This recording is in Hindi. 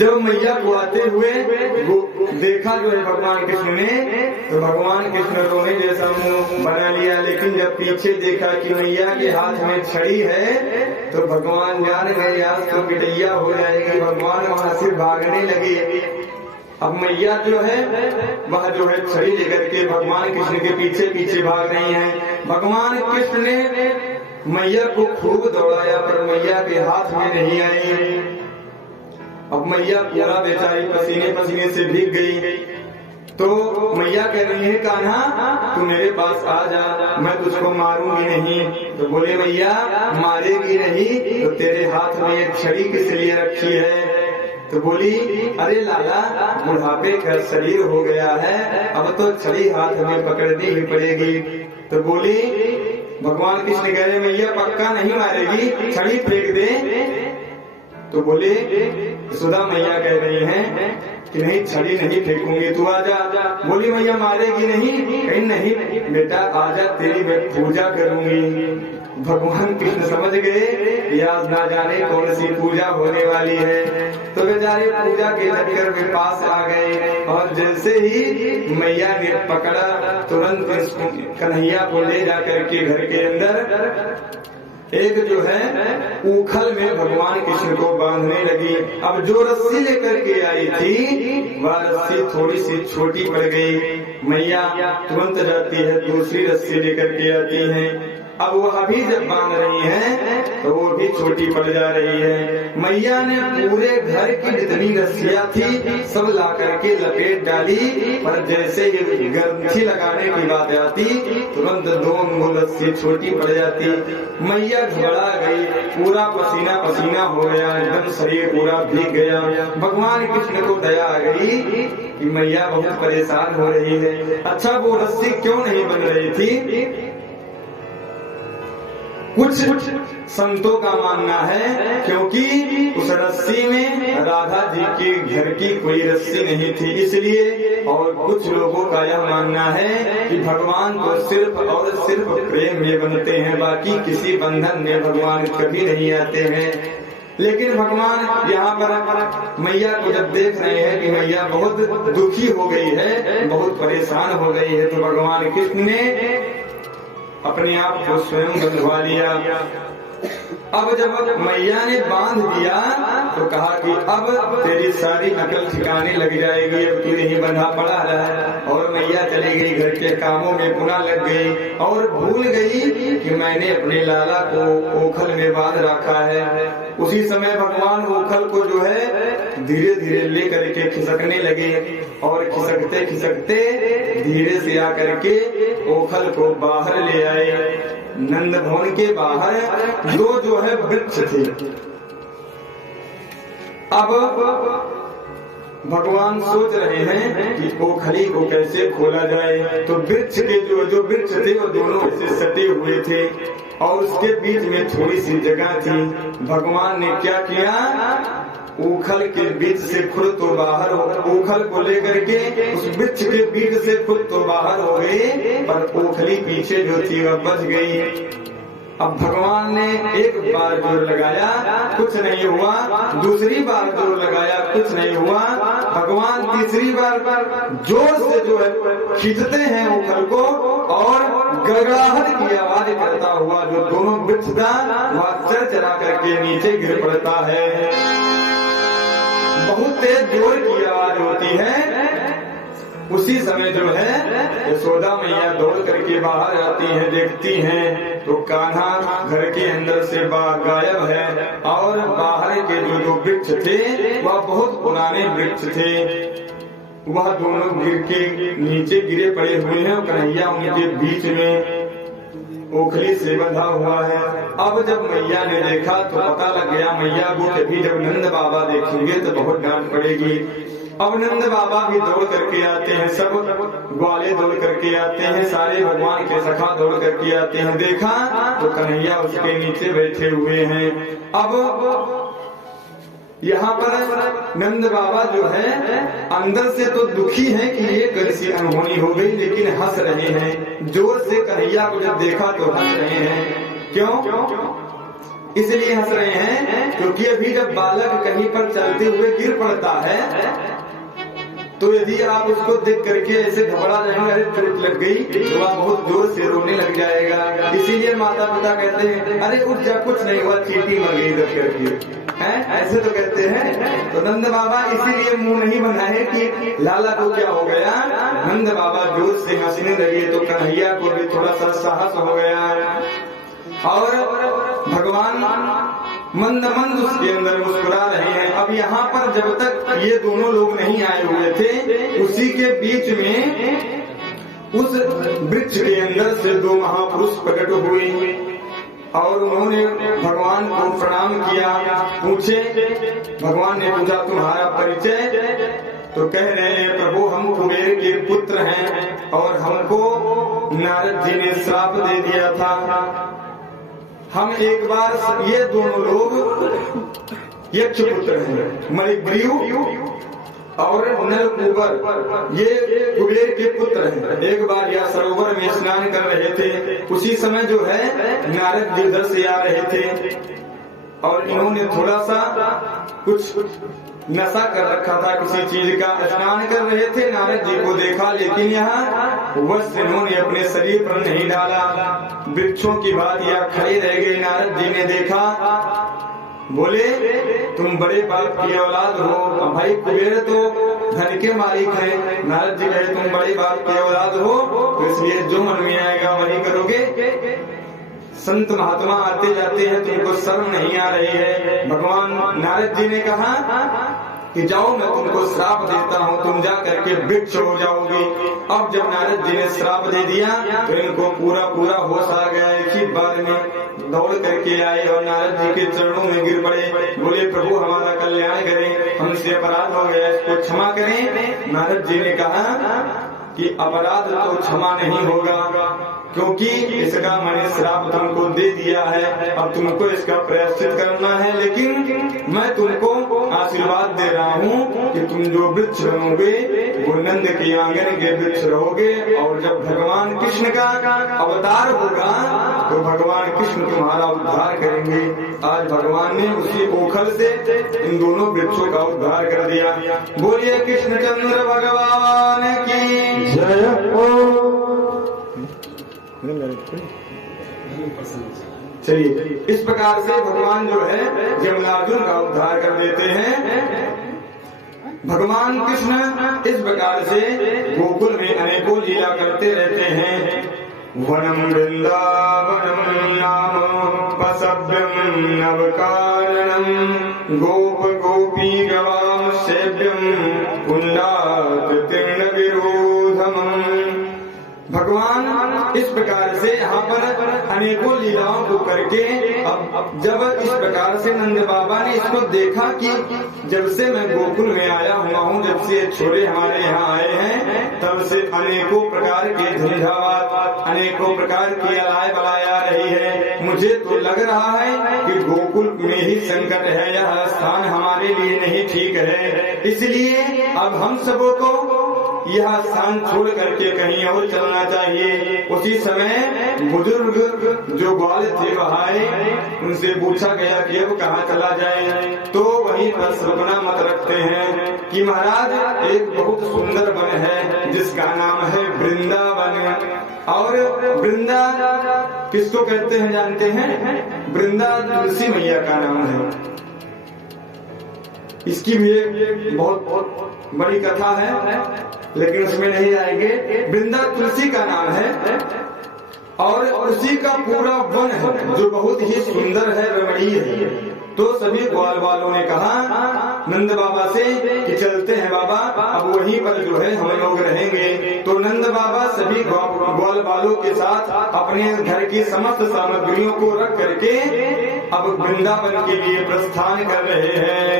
जब मैया को आते हुए वो देखा जो है भगवान कृष्ण ने, तो भगवान कृष्ण रोने जैसा मुंह बना लिया। लेकिन जब पीछे देखा कि मैया के हाथ में छड़ी है, तो भगवान जान गए आज तो पिटैया हो जाएगी। भगवान वहां से भागने लगे। अब मैया जो है वह जो है छड़ी लेकर के भगवान कृष्ण के पीछे पीछे भाग रही हैं। भगवान कृष्ण ने मैया को खूब दौड़ाया पर मैया के हाथ में नहीं आई। अब मैया पूरा बेचारी पसीने पसीने से भीग गई। तो मैया कह रही है कान्हा तू मेरे पास आ जा, मैं तुझको मारूंगी नहीं। तो बोले मैया मारेगी नहीं तो तेरे हाथ में एक छड़ी किस लिए रखी है? तो बोली अरे लाला बुढ़ापे का शरीर हो गया है, अब तो छड़ी हाथ में पकड़नी ही पड़ेगी। तो बोली भगवान कृष्ण कह रहे मैया पक्का नहीं मारेगी, छड़ी फेंक दे। तो बोले यशोदा मैया कह रही हैं कि नहीं छड़ी नहीं फेंकूंगी, तू आजा। बोली मैया मारेगी नहीं? कहीं नहीं बेटा आजा, तेरी मैं पूजा करूंगी। भगवान कृष्ण समझ गए आज ना जाने कौन सी पूजा होने वाली है। तो बेचारे पूजा के चक्कर में पास आ गए और जैसे ही मैया ने पकड़ा तुरंत कन्हैया को ले जाकर के घर के अंदर एक जो है ऊखल में भगवान कृष्ण को बांधने लगी। अब जो रस्सी लेकर के आई थी वह रस्सी थोड़ी सी छोटी पड़ गई। मैया तुरंत जाती है दूसरी रस्सी लेकर के आती हैं। अब वह भी जब बांध रही हैं तो वो भी छोटी पड़ जा रही है। मैया ने पूरे घर की जितनी रस्सियां थी सब ला करके लपेट डाली, पर जैसे ही गंठी लगाने की बात आती तुरंत दो रस्सी छोटी पड़ जाती। मैया घबरा गई, पूरा पसीना पसीना हो गया, एकदम शरीर पूरा भीग गया। भगवान कृष्ण को दया आ गई कि मैया बहुत परेशान हो रही है। अच्छा वो रस्सी क्यों नहीं बन रही थी? कुछ संतों का मानना है क्योंकि उस रस्सी में राधा जी के घर की कोई रस्सी नहीं थी इसलिए, और कुछ लोगों का यह मानना है कि भगवान तो सिर्फ और सिर्फ प्रेम में बनते हैं, बाकी किसी बंधन में भगवान कभी नहीं आते हैं। लेकिन भगवान यहाँ पर मैया को जब देख रहे हैं कि मैया बहुत दुखी हो गई है, बहुत परेशान हो गई है, तो भगवान कृष्ण ने अपने आप को स्वयं बंधवा लिया। अब जब मैया ने बांध दिया तो कहा कि अब तेरी सारी अकल ठिकाने लग जाएगी, अब तू नहीं बंधा पड़ा है। और मैया चली गई, घर के कामों में पुनः लग गई और भूल गई कि मैंने अपने लाला को ओखल में बांध रखा है। उसी समय भगवान ओखल को जो है धीरे धीरे ले करके खिसकने लगे और खिसकते खिसकते धीरे से आकर के ओखल को बाहर ले आए। नंद भवन के बाहर जो है वृक्ष थे। अब भगवान सोच रहे हैं कि ओखली को कैसे खोला जाए। तो वृक्ष के जो वृक्ष थे वो दोनों ऐसे सटे हुए थे और उसके बीच में थोड़ी सी जगह थी। भगवान ने क्या किया, ओखल के बीच से खुद तो बाहर हो, ओखल को लेकर के उस वृक्ष के बीच से खुद तो बाहर हो गए, पर ओखली पीछे जो थी वह बच गई। अब भगवान ने एक बार जोर लगाया, कुछ नहीं हुआ। दूसरी बार जोर लगाया, कुछ नहीं हुआ। भगवान तीसरी बार जोर से जो है खींचते हैं ओखल को और गड़गड़ाहट की आवाज करता हुआ जो दोनों वृक्ष था वह चरचरा करके नीचे गिर पड़ता है। बहुत तेज जोर की आवाज होती है। उसी समय जो है यशोदा मैया दौड़ करके बाहर आती हैं, देखती हैं तो कान्हा घर के अंदर से गायब है और बाहर के जो वृक्ष थे वह बहुत पुराने वृक्ष थे, वह दोनों गिर के नीचे गिरे पड़े हुए हैं और कन्हैया उनके बीच में ओखली से बंधा हुआ है। अब जब मैया ने देखा तो पता लग गया मैया को कभी जब नंद बाबा देखेंगे तो बहुत डांट पड़ेगी। अब नंद बाबा भी दौड़ करके आते हैं, सब ग्वाले दौड़ करके आते हैं, सारे भगवान के सखा दौड़ करके आते हैं। देखा तो कन्हैया उसके नीचे बैठे हुए हैं। अब यहाँ पर नंद बाबा जो है अंदर से तो दुखी हैं कि ये कैसी अनहोनी हो गई, लेकिन हंस रहे हैं। जोर से कन्हैया को जब देखा तो हंस रहे हैं। क्यों? इसलिए हंस रहे हैं क्योंकि अभी जब बालक कहीं पर चलते हुए गिर पड़ता है तो यदि आप उसको देख करके ऐसे घबरा जाएंगे, अरे चोट लग गई, तो आप बहुत जोर से रोने लग जाएगा। इसीलिए माता पिता कहते हैं अरे उठ जा, कुछ नहीं हुआ, चींटी मर गई इधर करके, हैं ऐसे तो कहते हैं। तो नंद बाबा इसीलिए मुंह नहीं बनाए कि लाला को क्या हो गया। नंद बाबा जोर से हंसने लगे तो कन्हैया को भी थोड़ा सा साहस हो गया और भगवान मंद मंद उसके अंदर मुस्कुरा रहे हैं। अब यहाँ पर जब तक ये दोनों लोग नहीं आए हुए थे, उसी के बीच में उस वृक्ष के अंदर से दो महापुरुष प्रकट हुए और उन्होंने भगवान को प्रणाम किया। पूछे, भगवान ने पूछा तुम्हारा परिचय? तो कह रहे हैं प्रभु हम कुबेर के पुत्र हैं और हमको नारद जी ने श्राप दे दिया था। हम एक बार, ये दोनों लोग यक्ष पुत्र हैं, मणिग्रीव और नलकूबर, ये कुबेर के पुत्र हैं। एक बार यह सरोवर में स्नान कर रहे थे, उसी समय जो है नारद जी उधर से आ रहे थे और इन्होंने थोड़ा सा कुछ नशा कर रखा था किसी चीज का। स्नान कर रहे थे, नारद जी को देखा, लेकिन यहाँ वस्त्र इन्होंने अपने शरीर पर नहीं डाला। वृक्षों की बात या खड़े रह गए। नारद जी ने देखा, बोले तुम बड़े बाप की औलाद हो। अब भाई कुबेर तो धन के मालिक हैं। नारद जी कहे तुम बड़े बाप की औलाद हो, तो इसलिए जो मन में आएगा वही करोगे। संत महात्मा आते जाते हैं, तुमको शर्म नहीं आ रही है। भगवान नारद जी ने कहा कि जाओ मैं तुमको श्राप देता हूँ, तुम जा करके वृक्ष हो जाओगे। अब जब नारद जी ने श्राप दे दिया तो इनको पूरा होश आ गया। एक ही बार में दौड़ करके आए और नारद जी के चरणों में गिर पड़े। बोले प्रभु हमारा कल्याण करें, हमसे अपराध हो गया, इसको क्षमा करें। नारद जी ने कहा कि अपराध तो क्षमा नहीं होगा, क्योंकि इसका मैंने श्राप तुमको दे दिया है, अब तुमको इसका प्रायश्चित करना है। लेकिन मैं तुमको आशीर्वाद दे रहा हूँ कि तुम जो वृक्ष बनोगे वो नंद के आंगन के वृक्ष रहोगे, और जब भगवान कृष्ण का अवतार होगा तो भगवान कृष्ण तुम्हारा उद्धार करेंगे। आज भगवान ने उसी ओखल से इन दोनों वृक्षों का उद्धार कर दिया। बोलिए कृष्णचंद्र भगवान की जय हो। चलिए, इस प्रकार से भगवान जो है यमलार्जुन का उद्धार कर देते हैं। भगवान कृष्ण इस प्रकार से गोकुल में अनेकों लीला करते रहते हैं। वनम वृंदावनम नाम पसभ्यम नवकारणम गोप गोपी गवाम सेव्यम कुंडात तीर्ण विरोधम। भगवान इस प्रकार से यहाँ पर अनेकों लीलाओं को करके, अब जब इस प्रकार से नंद बाबा ने इसको देखा कि जब से मैं गोकुल में आया हुआ हूँ, जब से छोरे हमारे यहाँ आए हैं, तब से अनेकों प्रकार के झंझावात, अनेकों प्रकार की अलाय बलाय आ रही है। मुझे तो लग रहा है कि गोकुल में ही संकट है, यह स्थान हमारे लिए नहीं ठीक है। इसलिए अब हम सबों को यह स्थान छोड़ करके कहीं और चलना चाहिए। उसी समय बुजुर्ग जो ग्वाल थे वह आए, उनसे पूछा गया कि अब कहाँ चला जाए, तो वहीं पर सपना मत रखते हैं कि महाराज एक बहुत सुंदर वन है जिसका नाम है वृंदावन। और वृंदा किसको कहते हैं जानते हैं? वृंदा तुलसी मैया का नाम है। इसकी भी एक बहुत बड़ी कथा है, लेकिन उसमें नहीं आएंगे। वृंदा तुलसी का नाम है और उसी का पूरा वन है जो बहुत ही सुंदर है, रमणीय है। तो सभी ग्वाल वालों ने कहा नंद बाबा से कि चलते हैं बाबा, अब वहीं पर जो है हम लोग रहेंगे। तो नंद बाबा सभी ग्वाल वालों के साथ अपने घर की समस्त सामग्रियों को रख करके अब वृंदावन के लिए प्रस्थान कर रहे हैं।